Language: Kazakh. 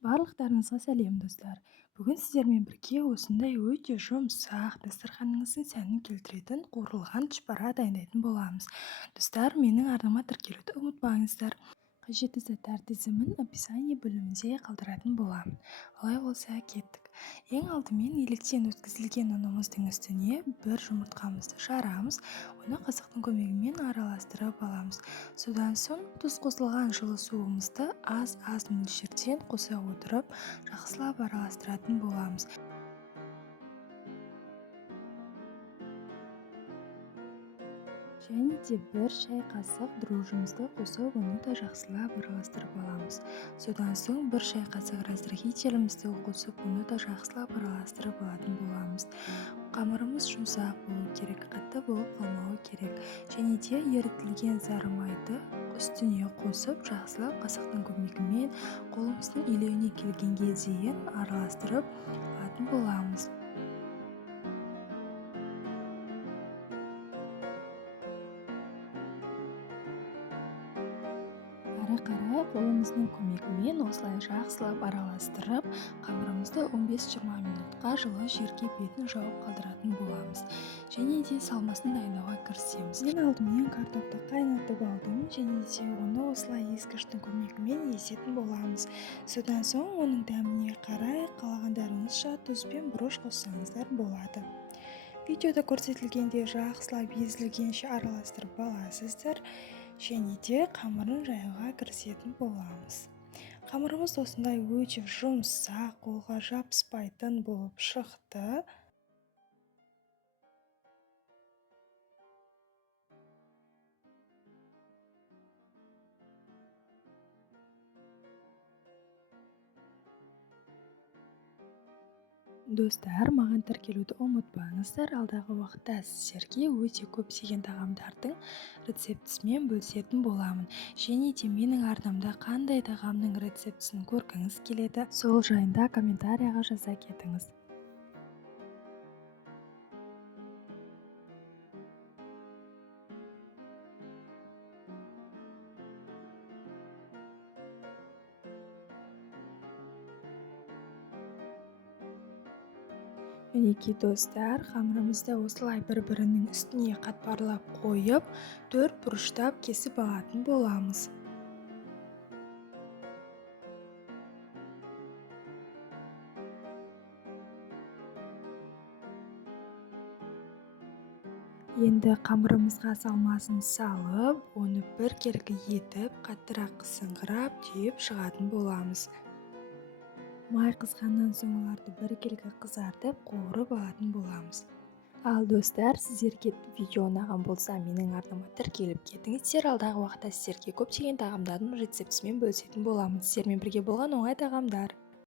Барлықтарыңызға сәлем достар. Бүгін сіздермен бірге осындай өте жұмсақ дастарханыңыздың сәнін келтіретін қуырылған тұшпара дайындайтын боламыз. Достар, менің арнама тіркелуді ұмытпаңыздар. Қажетті заттар тізімін описание бөлімінде қалдыратын боламын. Олай болса, кеттік. Ең алдымен електен өткізілген ұнымыздың үстіне бір жұмыртқамызды жарамыз, оны қасықтың көмегімен араластырып аламыз. Содан соң тұз қосылған жылы суымызды аз мөлшерден қоса отырып, жақсылап араластыратын боламыз. Және де бір шай қасық дрожжимызды қосып, оны да жақсылап араластырып аламыз. Содан соң бір шай қасық разрыхителімізді қосып, оны да жақсылап араластырып алатын боламыз. Қамырымыз жұмсақ болу керек, қатты болып қалмауы керек. Және де ерітілген сары майды үстіне қосып, жақсылап қасықтың көмегімен қолымыздың илеуіне келгенге дейін араластырып алатын боламыз. Ары қарай қолымыздың көмегімен осылай жақсылап араластырып, қамырымызды 15-20 минутқа жылы жерге бетін жауып қалдыратын боламыз. Және де салмасын дайындауға кірісеміз. Ең алдымен картопты қайнатып алдым, және де оны осылай езгіштің көмегімен езетін боламыз. Содан соң оның дәміне қарай қалағандарыңызша тұз бен бұрыш қоссаңыздар болады. Видеода көрсетілгенде жақсылап езілгенше араластырып аласыздар, және де қамырын жаюға кірісетін боламыз. Қамырымыз осындай өте жұмсақ, қолға жабыспайтын болып шықты. Достар, маған тіркелуді ұмытпаңыздар. Алдағы уақытта сіздерге өте көптеген тағамдардың рецептісімен бөлісетін боламын. Және де менің арнамда қандай тағамның рецептісін көргіңіз келеді, сол жайында комментарияға жаза кетіңіз. Мінекей достар, қамырымызды осылай бір-бірінің үстіне қатпарлап қойып, төрт бұрыштап кесіп алатын боламыз. Енді қамырымызға салмасын салып, оны біркелкі етіп, қаттырақ қысыңқырап түйіп шығатын боламыз. Май қызғаннан соң оларды біркелкі қызартып, қуырып алатын боламыз. Ал достар, сіздерге видео ұнаған болса, менің арнама тіркеліп кетіңіздер. Алдағы уақытта сіздерге көптеген тағамдардың рецептісімен бөлісетін боламын. Сіздермен бірге болған оңай тағамдар.